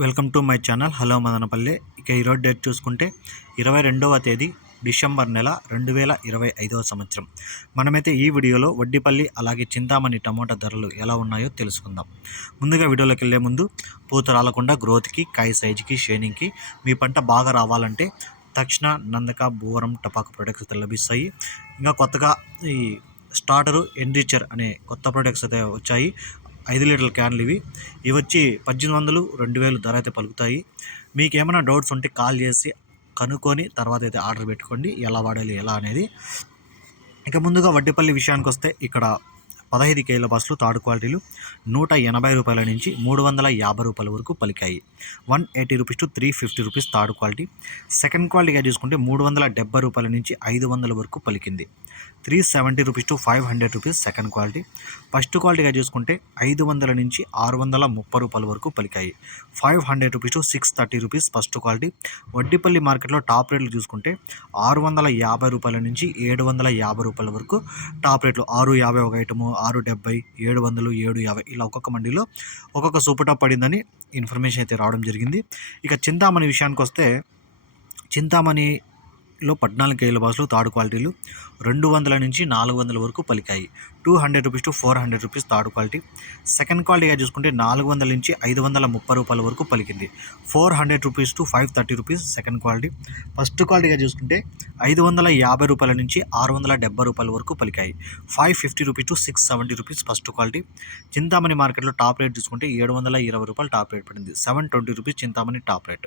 Welcome to my channel. Hello Madanapalle. ఇక ఈరోజు date చూసుకుంటే ఇరవై రెండవ తేదీ డిసెంబర్ నెల రెండు వేల ఇరవై ఐదవ సంవత్సరం. మనమైతే ఈ వీడియోలో వడ్డీపల్లి అలాగే చింతామణి టమోటా ధరలు ఎలా ఉన్నాయో తెలుసుకుందాం. ముందుగా వీడియోలోకి వెళ్ళే ముందు పూత రాలకుండా గ్రోత్కి కాయ సైజుకి షేనింగ్కి మీ పంట బాగా రావాలంటే తక్షణ నందక భూవరం టపాకు ప్రొడక్ట్స్ అయితే లభిస్తాయి. ఇంకా కొత్తగా ఈ స్టార్టరు ఎన్రిచర్ అనే కొత్త ప్రొడక్ట్స్ అయితే వచ్చాయి. ఐదు లీటర్ల క్యాన్లు ఇవి. ఇవి వచ్చి పద్దెనిమిది వందలు రెండు వేలు ధర అయితే పలుకుతాయి. మీకు ఏమైనా డౌట్స్ ఉంటే కాల్ చేసి కనుక్కొని తర్వాత అయితే ఆర్డర్ పెట్టుకోండి. ఎలా వాడాలి ఎలా అనేది. ఇక ముందుగా వడ్డేపల్లి విషయానికి వస్తే ఇక్కడ పదహైదు కేజీల బస్సులు థర్డ్ క్వాలిటీలు నూట ఎనభై రూపాయల నుంచి మూడు వందల యాభై రూపాయల వరకు పలికాయి. One eighty rupees to three fifty rupees third quality. Second క్వాలిటీగా చూసుకుంటే మూడు వందల డెబ్బై రూపాయల నుంచి ఐదు వందల వరకు పలికింది. Three seventy rupees to five hundred rupees second quality. First క్వాలిటీగా చూసుకుంటే ఐదు వందల నుంచి ఆరు వందల ముప్పై రూపాయల వరకు పలికాయి. Five hundred rupees to six thirty rupees first quality. Vaddipalli మార్కెట్లో టాప్ రేట్లు చూసుకుంటే ఆరు వందల యాభై రూపాయల నుంచి ఏడు వందల యాభై రూపాయల వరకు టాప్ రేట్లు. ఆరు యాభై ఒక ఐటము ఆరు డెబ్బై ఏడు వందలు ఏడు యాభై ఇలా ఒక్కొక్క మండీలో ఒక్కొక్క సూపర్ టాప్ పడిందని ఇన్ఫర్మేషన్ అయితే రావడం జరిగింది. ఇక చింతామణి విషయానికి వస్తే లో పద్నాలుగు కేజీల బాక్స్లో థర్డ్ క్వాలిటీలు రెండు వందల నుంచి నాలుగు వందల వరకు పలికాయి. Two hundred rupees to four hundred rupees third quality. Second క్వాలిటీగా చూసుకుంటే నాలుగు వందల నుంచి ఐదు వందల ముప్పై రూపాయల వరకు పలికింది. Four hundred rupees to five thirty rupees second quality. First క్వాలిటీగా చూసుకుంటే ఐదు వందల యాభై రూపాయల నుంచి ఆరు వందల డెబ్బై రూపాయల వరకు పలికాయి. Five fifty rupees to six seventy rupees first quality. Chintamani మార్కెట్లో టాప్ రేట్ చూసుకుంటే ఏడు వందల ఇరవై రూపాయలు టాప్ రేట్ పడింది. Seven twenty rupees Chintamani top rate.